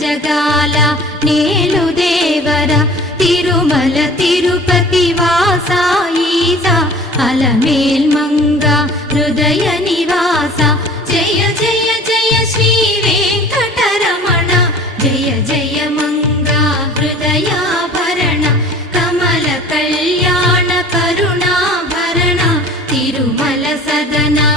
జగాల నేలు దేవర తిరుమల తిరుపతి వాసా ఈసా అలమేల్ మంగ హృదయ నివాస జయ జయ జయ శ్రీ వెంకటరమణ జయ జయ మంగ హృదయాభరణ కమల కళ్యాణ కరుణాభరణ తిరుమల సదనా